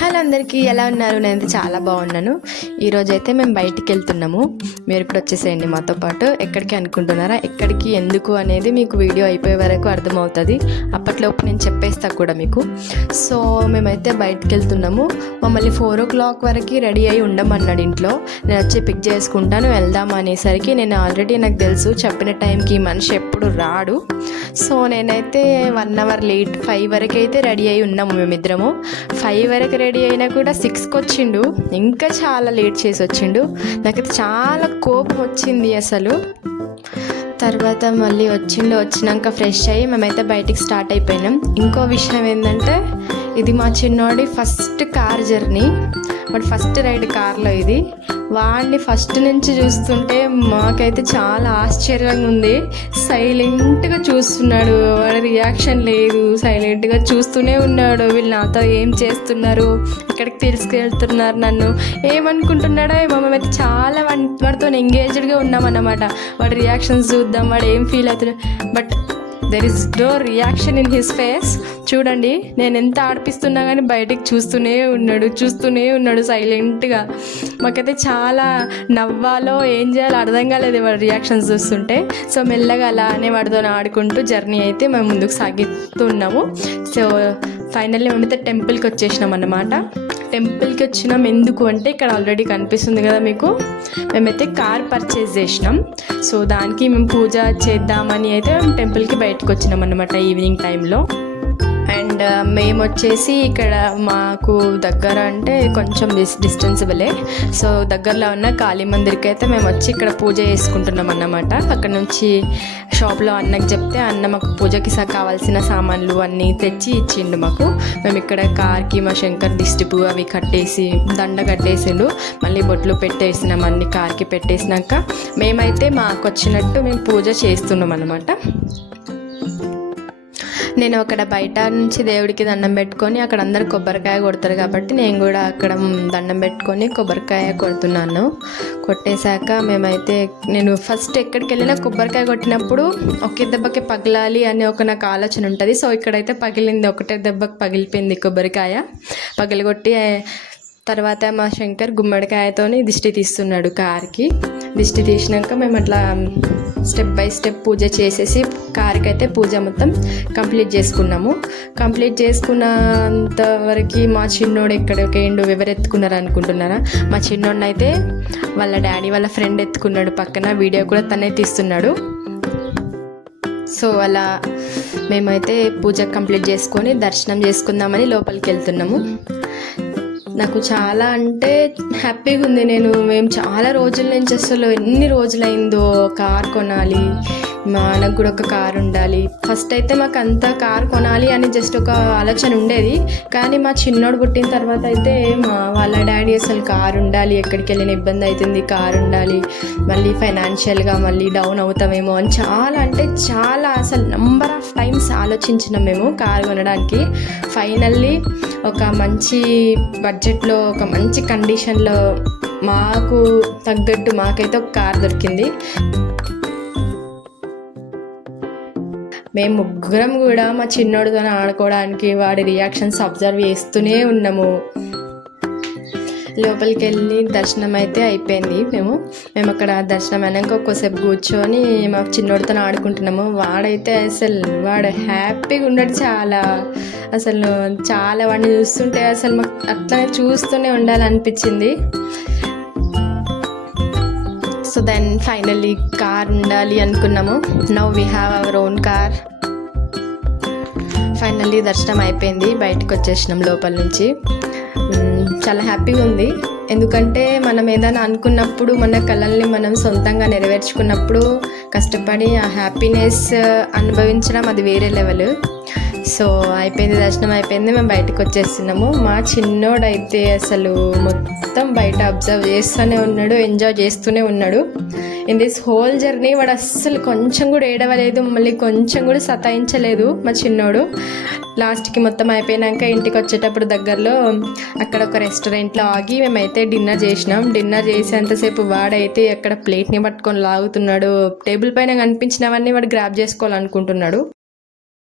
Hello అందరికీ, ఎలా ఉన్నారు? నేనైతే చాలా బాగున్నాను. ఈరోజు అయితే మేము బయటికి వెళ్తున్నాము. మీరు కూడా వచ్చేసేయండి మాతో పాటు. ఎక్కడికి అనుకుంటున్నారా? ఎక్కడికి, ఎందుకు అనేది మీకు వీడియో అయిపోయే వరకు అర్థమవుతుంది. అప్పట్లోపు నేను చెప్పేస్తా కూడా మీకు. సో మేమైతే బయటికి వెళ్తున్నాము. మమ్మల్ని 4 o'clock వరకు రెడీ అయ్యి ఉండమన్నాడు ఇంట్లో. నేను వచ్చి పిక్ చేసుకుంటాను, వెళ్దాం అనేసరికి నేను ఆల్రెడీ నాకు తెలుసు చెప్పిన టైంకి మనిషి ఎప్పుడు రాడు. సో నేనైతే 1 hour లేట్, 5 వరకు అయితే రెడీ అయ్యి ఉన్నాము మేమిద్దరము. 5 వరకు రెడీ అయినా కూడా 6కి వచ్చిండు. ఇంకా చాలా లేట్ చేసి వచ్చిండు. నాకైతే చాలా కోపం వచ్చింది అసలు. తర్వాత మళ్ళీ వచ్చినాక ఫ్రెష్ అయ్యి మేమైతే బయటికి స్టార్ట్ అయిపోయినాం. ఇంకో విషయం ఏంటంటే, ఇది మా చిన్నోడి ఫస్ట్ కార్ జర్నీ, వాడు ఫస్ట్ రైడ్ కార్లో. ఇది వాడిని ఫస్ట్ నుంచి చూస్తుంటే మాకైతే చాలా ఆశ్చర్యంగా ఉంది. సైలెంట్గా చూస్తున్నాడు, వాడి రియాక్షన్ లేదు, సైలెంట్గా చూస్తూనే ఉన్నాడు. వీళ్ళు నాతో ఏం చేస్తున్నారు, ఇక్కడికి తీసుకెళ్తున్నారు, నన్ను ఏమనుకుంటున్నాడో మేమైతే చాలా వాడితో ఎంగేజ్డ్గా ఉన్నామన్నమాట. వాడి రియాక్షన్స్ చూద్దాం, వాడు ఏం ఫీల్ అవుతున్నాడు. But there is no reaction in his face. చూడండి, నేను ఎంత ఆడిపిస్తున్నా కానీ బయటికి చూస్తూనే ఉన్నాడు సైలెంట్గా. మాకైతే చాలా నవ్వాలో ఏం చేయాలో అర్థం కాలేదు వాడి రియాక్షన్స్ చూస్తుంటే. సో మెల్లగా అలానే వాడితో ఆడుకుంటూ జర్నీ అయితే మేము ముందుకు సాగిస్తున్నాము. సో ఫైనల్లీ మేమైతే టెంపుల్కి వచ్చేసినాం అన్నమాట. టెంపుల్కి వచ్చినాం ఎందుకు అంటే, ఇక్కడ ఆల్రెడీ కనిపిస్తుంది కదా మీకు, మేమైతే కార్ పర్చేజ్ చేసినాం. సో దానికి మేము పూజ చేద్దామని అయితే మేము టెంపుల్కి బయటకు వచ్చినాం అన్నమాట ఈవినింగ్ టైంలో. అండ్ మేము వచ్చేసి ఇక్కడ మాకు దగ్గర అంటే కొంచెం డిస్టెన్సిబులే. సో దగ్గరలో ఉన్న కాళీ మందిర్కి అయితే మేము వచ్చి ఇక్కడ పూజ చేసుకుంటున్నాం అన్నమాట. అక్కడ నుంచి షాప్లో అన్నకు చెప్తే అన్న మాకు పూజకి కావాల్సిన సామాన్లు అన్నీ తెచ్చి ఇచ్చిండు మాకు. మేము ఇక్కడ కార్కి మా శంకర్ దిష్టి పువ్వు అవి కట్టేసి దండ కట్టేసిండు. మళ్ళీ బొట్లు పెట్టేసినాం, అన్ని కార్కి పెట్టేసినాక మేమైతే మాకు వచ్చినట్టు మేము పూజ చేస్తున్నాం అన్నమాట. నేను అక్కడ బయట నుంచి దేవుడికి దండం పెట్టుకొని, అక్కడ అందరు కొబ్బరికాయ కొడతారు కాబట్టి నేను కూడా అక్కడ దండం పెట్టుకొని కొబ్బరికాయ కొడుతున్నాను. కొట్టేశాక మేమైతే, నేను ఫస్ట్ ఎక్కడికి వెళ్ళినా కొబ్బరికాయ కొట్టినప్పుడు ఒకే దెబ్బకి పగలాలి అని నాకు ఆలోచన ఉంటుంది. సో ఇక్కడైతే పగిలింది, ఒకటే దెబ్బకి పగిలిపోయింది కొబ్బరికాయ. పగిలిగొట్టి తర్వాత మా శంకర్ గుమ్మడికాయతో దిష్టి తీస్తున్నాడు కార్కి. దిష్టి తీసినాక మేము అట్లా స్టెప్ బై స్టెప్ పూజ చేసేసి కార్కి అయితే పూజ మొత్తం కంప్లీట్ చేసుకున్నాము. కంప్లీట్ చేసుకున్నంత వరకు మా చిన్నోడు ఎక్కడికి ఎవరు ఎత్తుకున్నారు అనుకుంటున్నారా? మా చిన్నోడిని అయితే వాళ్ళ డాడీ వాళ్ళ ఫ్రెండ్ ఎత్తుకున్నాడు పక్కన. వీడియో కూడా తనే తీస్తున్నాడు. సో అలా మేమైతే పూజ కంప్లీట్ చేసుకొని దర్శనం చేసుకుందామని లోపలికి వెళ్తున్నాము. నాకు చాలా అంటే హ్యాపీగా ఉంది. మేము చాలా రోజుల నుంచి, అసలు ఎన్ని రోజులైందో కార్ కొనాలి, మనకు కూడా ఒక కార్ ఉండాలి. ఫస్ట్ అయితే మాకు అంత కార్ కొనాలి అని జస్ట్ ఒక ఆలోచన ఉండేది. కానీ మా చిన్నోడు పుట్టిన తర్వాత అయితే వాళ్ళ డాడీ అసలు కార్ ఉండాలి, ఎక్కడికి వెళ్ళిన ఇబ్బంది అవుతుంది, కార్ ఉండాలి, మళ్ళీ ఫైనాన్షియల్గా మళ్ళీ డౌన్ అవుతామేమో అని చాలా అంటే చాలా అసలు నంబర్ ఆఫ్ టైమ్స్ ఆలోచించినాం మేము కార్ కొనడానికి. ఫైనల్లీ ఒక మంచి బడ్జెట్లో, ఒక మంచి కండిషన్లో మాకు తగ్గట్టు మాకైతే ఒక కార్ దొరికింది. మేము ముగ్గురం కూడా మా చిన్నోడితో ఆడుకోవడానికి వాడి రియాక్షన్స్ అబ్జర్వ్ చేస్తూనే ఉన్నాము. లోపలికి వెళ్ళి దర్శనం అయితే అయిపోయింది. మేము అక్కడ దర్శనం అయినాక ఒక్కోసేపు కూర్చొని మా చిన్నోడితో ఆడుకుంటున్నాము. వాడు హ్యాపీగా ఉన్నాడు చాలా వాడిని చూస్తుంటే అసలు మాకు అట్లనే చూస్తూనే ఉండాలనిపించింది. సో దెన్ ఫైనల్లీ కార్ ఉండాలి అనుకున్నాము. Now we have our own car. Finally దర్శనం అయిపోయింది, బయటకు వచ్చేసినాం లోపల నుంచి. చాలా హ్యాపీగా ఉంది. ఎందుకంటే మనం ఏదైనా అనుకున్నప్పుడు మన కలల్ని మనం సొంతంగా నెరవేర్చుకున్నప్పుడు కష్టపడి ఆ హ్యాపీనెస్ అనుభవించడం అది వేరే లెవెల్. సో అయిపోయింది, దర్శనం అయిపోయింది, మేము బయటకు వచ్చేస్తున్నాము. మా చిన్నోడైతే అసలు మొత్తం బయట అబ్జర్వ్ చేస్తూనే ఉన్నాడు, ఎంజాయ్ చేస్తూనే ఉన్నాడు. ఇన్ దిస్ హోల్ జర్నీ వాడు అస్సలు కొంచెం కూడా ఏడవలేదు, మళ్ళీ కొంచెం కూడా సతాయించలేదు మా చిన్నోడు. లాస్ట్కి మొత్తం అయిపోయినాక ఇంటికి వచ్చేటప్పుడు దగ్గరలో అక్కడ ఒక రెస్టారెంట్లో ఆగి మేమైతే డిన్నర్ చేసినాం. డిన్నర్ చేసేంతసేపు వాడైతే అక్కడ ప్లేట్ని పట్టుకొని లాగుతున్నాడు. టేబుల్ పైన కనిపించినవన్నీ వాడు గ్రాబ్ చేసుకోవాలనుకుంటున్నాడు.